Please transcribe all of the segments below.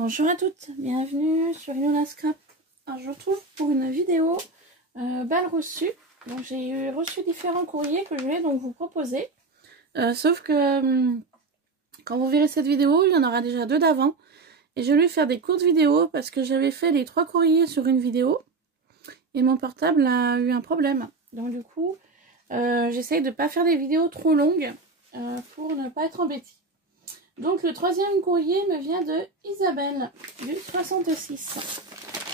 Bonjour à toutes, bienvenue sur Yola Scrap. Alors, je vous retrouve pour une vidéo balle reçue. Donc j'ai reçu différents courriers que je vais donc vous proposer. Sauf que quand vous verrez cette vidéo, il y en aura déjà deux d'avant. Et je vais faire des courtes vidéos parce que j'avais fait les 3 courriers sur une vidéo. Et mon portable a eu un problème. Donc du coup, j'essaye de ne pas faire des vidéos trop longues pour ne pas être embêtée. Donc le 3e courrier me vient de Isabelle du 66.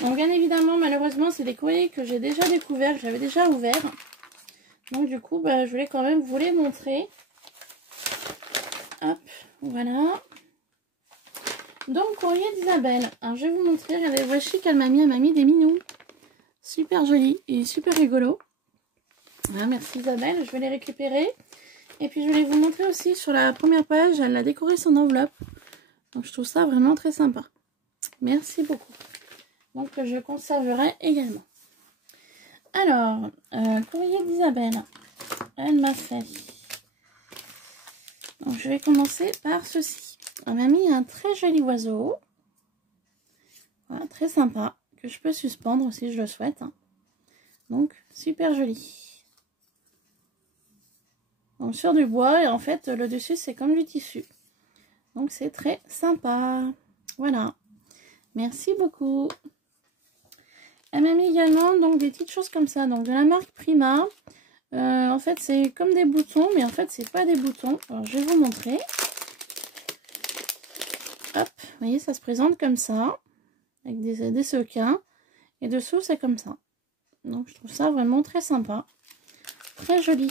Donc bien évidemment, malheureusement, c'est des courriers que j'ai déjà découverts, que j'avais déjà ouverts. Donc du coup, je voulais quand même vous les montrer. Hop, voilà. Donc courrier d'Isabelle. Alors je vais vous montrer, regardez, voici qu'elle m'a mis des minous. Super joli et super rigolo. Voilà, merci Isabelle, je vais les récupérer. Et puis je vais vous montrer aussi sur la première page, elle a décoré son enveloppe. Donc je trouve ça vraiment très sympa. Merci beaucoup. Donc je conserverai également. Alors, courrier d'Isabelle. Elle m'a fait. Donc je vais commencer par ceci. Elle m'a mis un très joli oiseau. Voilà, très sympa. Que je peux suspendre si je le souhaite. Donc super joli. Donc sur du bois et en fait le dessus c'est comme du tissu. Donc c'est très sympa. Voilà. Merci beaucoup. Elle m'a mis également donc des petites choses comme ça. Donc de la marque Prima. En fait c'est comme des boutons mais en fait c'est pas des boutons. Alors je vais vous montrer. Hop. Vous voyez ça se présente comme ça. Avec des sequins. Et dessous c'est comme ça. Donc je trouve ça vraiment très sympa. Très joli.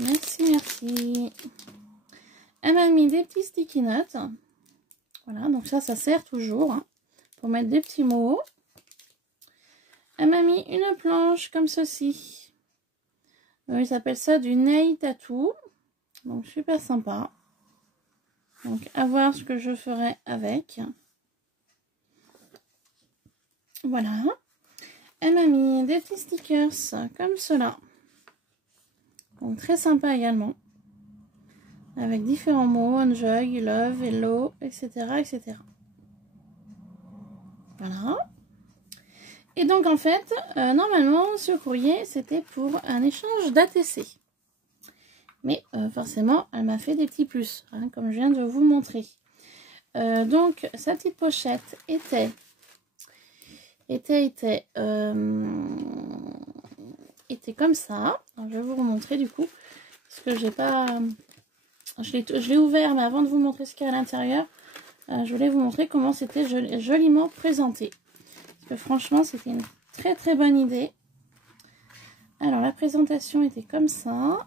Merci, merci. Elle m'a mis des petits sticky notes. Voilà, donc ça sert toujours hein, pour mettre des petits mots. Elle m'a mis une planche comme ceci. Ils appellent ça du nail tattoo. Donc super sympa. Donc à voir ce que je ferai avec. Voilà. Elle m'a mis des petits stickers comme cela. Donc très sympa également. Avec différents mots, enjoy, love, hello, etc. etc. Voilà. Et donc en fait, normalement ce courrier c'était pour un échange d'ATC. Mais forcément elle m'a fait des petits plus, hein, comme je viens de vous montrer. Donc sa petite pochette était comme ça. Alors, je vais vous remontrer du coup. Parce que j'ai pas... Je l'ai ouvert, mais avant de vous montrer ce qu'il y a à l'intérieur, je voulais vous montrer comment c'était joliment présenté. Parce que franchement, c'était une très très bonne idée. Alors, la présentation était comme ça.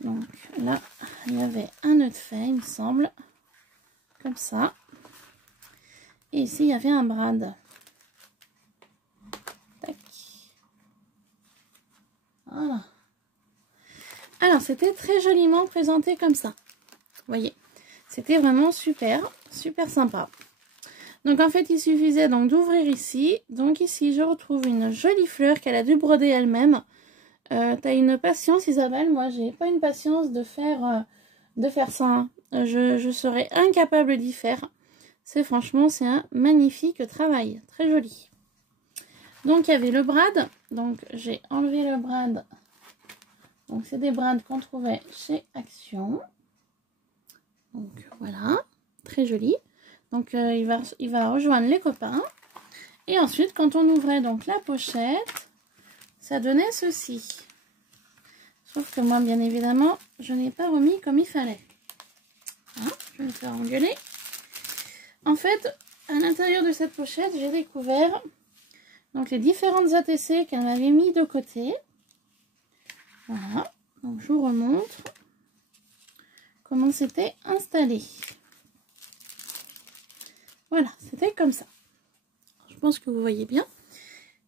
Donc là, il y avait un nœud de fait, il me semble. Comme ça. Et ici, il y avait un brad. Tac. Voilà. Alors, c'était très joliment présenté comme ça. Vous voyez, c'était vraiment super, super sympa. Donc, en fait, il suffisait donc d'ouvrir ici. Donc, ici, je retrouve une jolie fleur qu'elle a dû broder elle-même. T'as une patience, Isabelle. Moi, j'ai pas une patience de faire ça. Hein. Je serais incapable d'y faire. Franchement, c'est un magnifique travail. Très joli. Donc, il y avait le brad. Donc, j'ai enlevé le brad. Donc, c'est des brades qu'on trouvait chez Action. Donc, voilà. Très joli. Donc, il va rejoindre les copains. Et ensuite, quand on ouvrait donc la pochette, ça donnait ceci. Sauf que moi, bien évidemment, je n'ai pas remis comme il fallait. Hein, je vais me faire engueuler. En fait, à l'intérieur de cette pochette, j'ai découvert donc les différentes ATC qu'elle m'avait mis de côté. Voilà, donc je vous remontre comment c'était installé. Voilà, c'était comme ça. Je pense que vous voyez bien.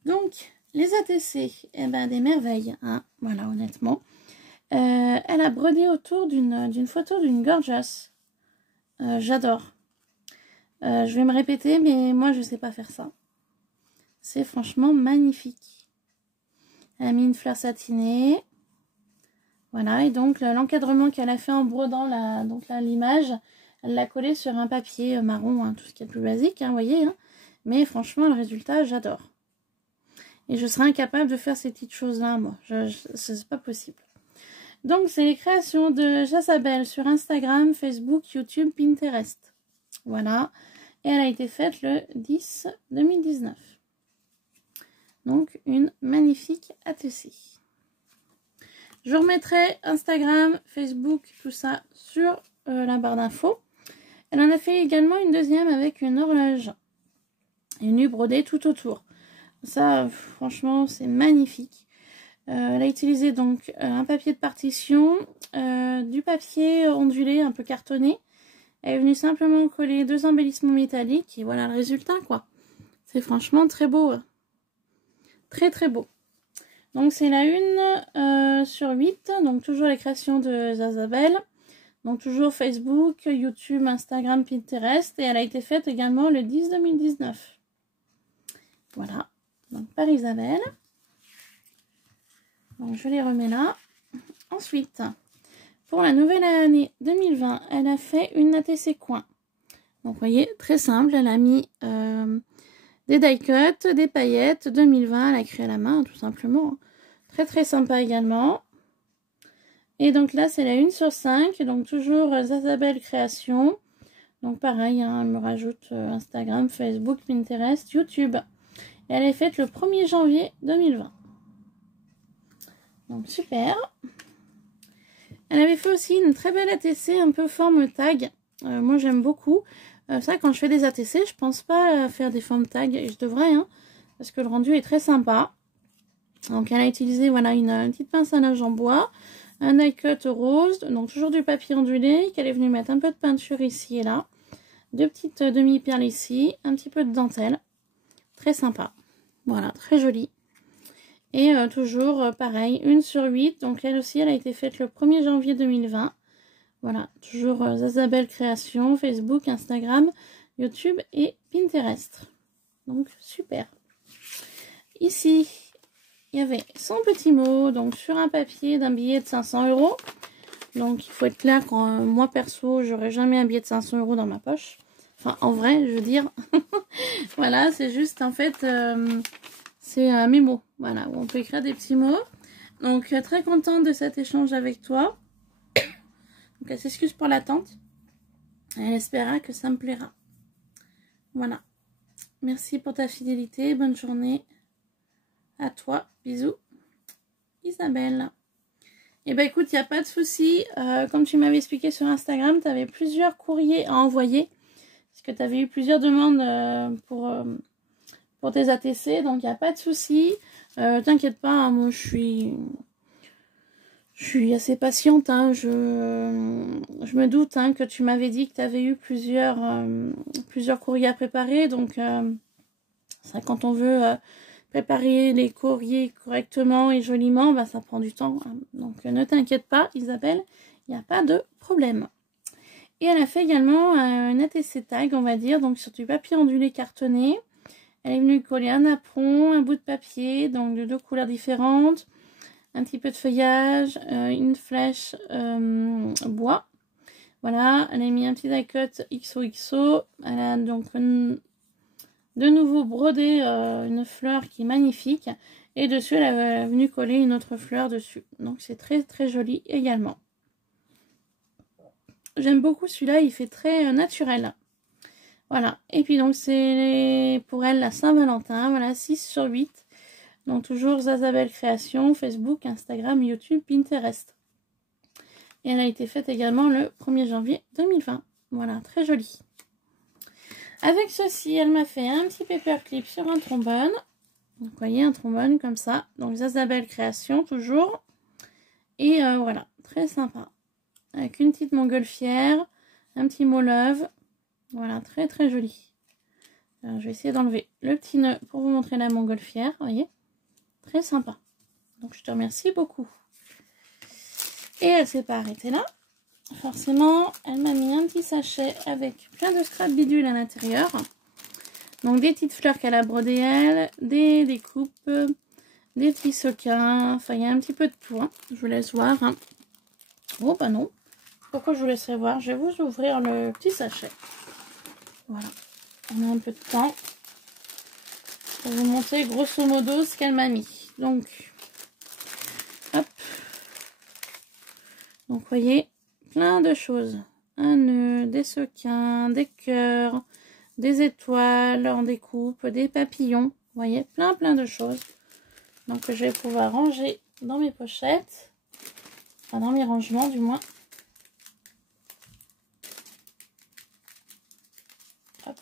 Donc, les ATC, eh ben, des merveilles. Hein, voilà, honnêtement. Elle a brodé autour d'une photo d'une gorgeous. J'adore. Je vais me répéter, mais moi, je ne sais pas faire ça. C'est franchement magnifique. Elle a mis une fleur satinée. Voilà, et donc l'encadrement qu'elle a fait en brodant l'image, elle l'a collé sur un papier marron, hein, tout ce qui est plus basique, hein, vous voyez. Hein. Mais franchement, le résultat, j'adore. Et je serais incapable de faire ces petites choses-là, moi. C'est pas possible. Donc, c'est les créations de Jazabel sur Instagram, Facebook, YouTube, Pinterest. Voilà. Et elle a été faite le 10 2019. Donc, une magnifique ATC. Je remettrai Instagram, Facebook, tout ça sur la barre d'infos. Elle en a fait également une deuxième avec une horloge. Une nue brodée tout autour. Ça, franchement, c'est magnifique. Elle a utilisé donc un papier de partition, du papier ondulé, un peu cartonné. Elle est venue simplement coller 2 embellissements métalliques et voilà le résultat, quoi. C'est franchement très beau. Très, très beau. Donc, c'est la 1 sur 8. Donc, toujours les créations de Jazabel. Donc, toujours Facebook, YouTube, Instagram, Pinterest. Et elle a été faite également le 10 2019. Voilà. Donc, par Isabelle. Donc, je les remets là. Ensuite, pour la nouvelle année 2020, elle a fait une ATC coin. Donc, vous voyez, très simple. Elle a mis des die cuts, des paillettes. 2020, elle a créé à la main, tout simplement. Très, très sympa également. Et donc là, c'est la 1 sur 5. Donc, toujours Jazabel Création. Donc, pareil, hein, elle me rajoute Instagram, Facebook, Pinterest, YouTube. Et elle est faite le 1er janvier 2020. Donc, super. Elle avait fait aussi une très belle ATC, un peu forme tag. Moi, j'aime beaucoup. Ça, quand je fais des ATC, je pense pas faire des formes tag. Et je devrais, hein, parce que le rendu est très sympa. Donc, elle a utilisé voilà, une petite pince à linge en bois. Un die cut rose. Donc, toujours du papier ondulé. Qu'elle est venue mettre un peu de peinture ici et là. 2 petites demi-perles ici. Un petit peu de dentelle. Très sympa. Voilà, très joli. Et toujours pareil, 1 sur 8. Donc elle aussi, elle a été faite le 1er janvier 2020. Voilà, toujours Jazabel Création, Facebook, Instagram, YouTube et Pinterest. Donc super. Ici, il y avait son petit mot, donc sur un papier d'un billet de 500 €. Donc il faut être clair quand moi perso, j'aurais jamais un billet de 500 € dans ma poche. Enfin, en vrai, je veux dire. Voilà, c'est juste en fait... c'est un mémo, voilà, où on peut écrire des petits mots. Donc, très contente de cet échange avec toi. Donc, elle s'excuse pour l'attente. Elle espéra que ça me plaira. Voilà. Merci pour ta fidélité. Bonne journée à toi. Bisous. Isabelle. Et ben écoute, il n'y a pas de souci. Comme tu m'avais expliqué sur Instagram, tu avais plusieurs courriers à envoyer. Parce que tu avais eu plusieurs demandes pour tes ATC, donc il n'y a pas de souci. T'inquiète pas, hein, moi je suis assez patiente. Hein, je me doute hein, que tu m'avais dit que tu avais eu plusieurs courriers à préparer. Donc, ça, quand on veut préparer les courriers correctement et joliment, bah, ça prend du temps. Hein. Donc, ne t'inquiète pas, Isabelle, il n'y a pas de problème. Et elle a fait également un ATC tag, on va dire, donc sur du papier ondulé cartonné. Elle est venue coller un apron, un bout de papier, donc de 2 couleurs différentes, un petit peu de feuillage, une flèche bois. Voilà, elle a mis un petit die cut XOXO. Elle a donc de nouveau brodé une fleur qui est magnifique. Et dessus, elle est venue coller une autre fleur dessus. Donc c'est très très joli également. J'aime beaucoup celui-là, il fait très naturel. Voilà, et puis donc c'est pour elle la Saint-Valentin, voilà, 6 sur 8. Donc toujours Jazabel Création, Facebook, Instagram, YouTube, Pinterest. Et elle a été faite également le 1er janvier 2020. Voilà, très jolie. Avec ceci, elle m'a fait un petit paperclip sur un trombone. Donc vous voyez, un trombone comme ça. Donc Jazabel Création, toujours. Et voilà, très sympa. Avec une petite montgolfière, un petit mot love. Voilà, très très joli. Alors, je vais essayer d'enlever le petit nœud pour vous montrer la montgolfière. Vous voyez, très sympa. Donc je te remercie beaucoup. Et elle s'est pas arrêtée là. Forcément, elle m'a mis un petit sachet avec plein de scrap bidule à l'intérieur. Donc des petites fleurs qu'elle a brodées elle, des découpes, des petits sequins. Enfin, il y a un petit peu de tout. Hein. Je vous laisse voir. Hein. Oh bah non. Pourquoi je vous laisserai voir? Je vais vous ouvrir le petit sachet. Voilà. On a un peu de temps pour vous montrer grosso modo ce qu'elle m'a mis. Donc, hop. Donc, vous voyez, plein de choses. Un nœud, des sequins, des cœurs, des étoiles en découpe, des papillons. Vous voyez, plein de choses. Donc, je vais pouvoir ranger dans mes pochettes. Enfin, dans mes rangements, du moins. Hop.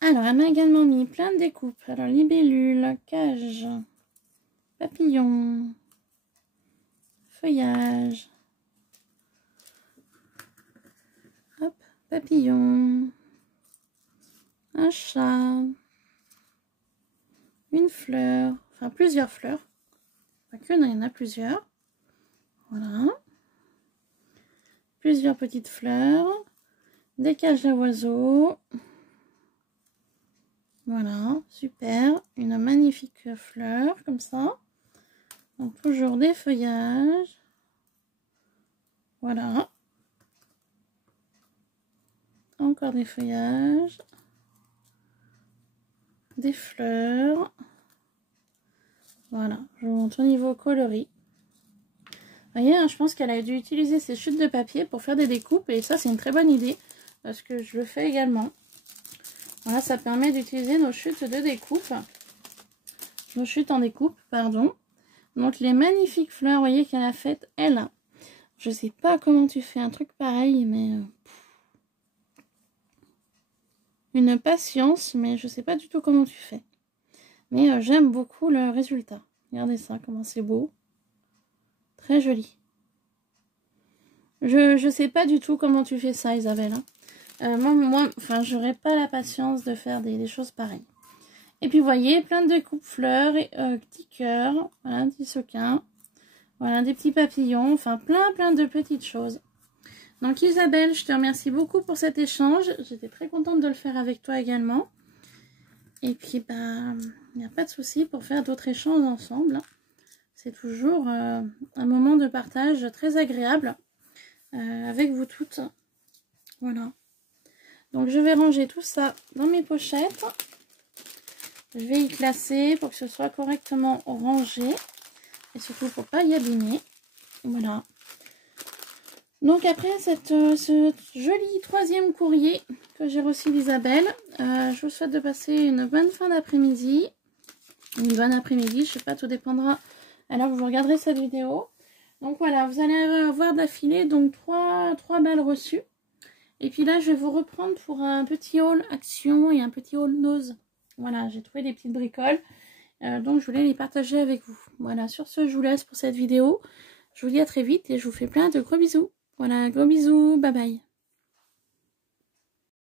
Alors, elle m'a également mis plein de découpes. Alors, libellule, cage, papillon, feuillage, hop, papillon, un chat, une fleur, enfin plusieurs fleurs. Pas que, non, il y en a plusieurs. Voilà. Plusieurs petites fleurs, des cages à oiseaux. Voilà, super. Une magnifique fleur, comme ça. Donc, toujours des feuillages. Voilà. Encore des feuillages. Des fleurs. Voilà, je vous montre au niveau coloris. Vous voyez, hein, je pense qu'elle a dû utiliser ses chutes de papier pour faire des découpes. Et ça, c'est une très bonne idée. Parce que je le fais également. Voilà, ça permet d'utiliser nos chutes de découpe. Nos chutes en découpe, pardon. Donc, les magnifiques fleurs, vous voyez, qu'elle a faites, elle. Je sais pas comment tu fais un truc pareil, mais... une patience, mais je sais pas du tout comment tu fais. Mais j'aime beaucoup le résultat. Regardez ça, comment c'est beau. Très joli. Je sais pas du tout comment tu fais ça, Isabelle. Hein. Moi, enfin, j'aurais pas la patience de faire des choses pareilles. Et puis, vous voyez, plein de découpes fleurs, et petits cœurs, voilà, un petit sequin, voilà, des petits papillons, enfin, plein de petites choses. Donc, Isabelle, je te remercie beaucoup pour cet échange. J'étais très contente de le faire avec toi également. Et puis, bah, il n'y a pas de souci pour faire d'autres échanges ensemble. C'est toujours un moment de partage très agréable avec vous toutes. Voilà. Donc, je vais ranger tout ça dans mes pochettes. Je vais y classer pour que ce soit correctement rangé. Et surtout pour pas y abîmer. Voilà. Donc, après ce joli troisième courrier que j'ai reçu d'Isabelle, je vous souhaite de passer une bonne fin d'après-midi. Une bonne après-midi, je sais pas, tout dépendra alors que vous regarderez cette vidéo. Donc voilà, vous allez avoir d'affilée donc 3 balles reçues. Et puis là, je vais vous reprendre pour un petit haul action et un petit haul nose. Voilà, j'ai trouvé des petites bricoles. Donc je voulais les partager avec vous. Voilà, sur ce, je vous laisse pour cette vidéo. Je vous dis à très vite et je vous fais plein de gros bisous. Voilà, gros bisous, bye bye.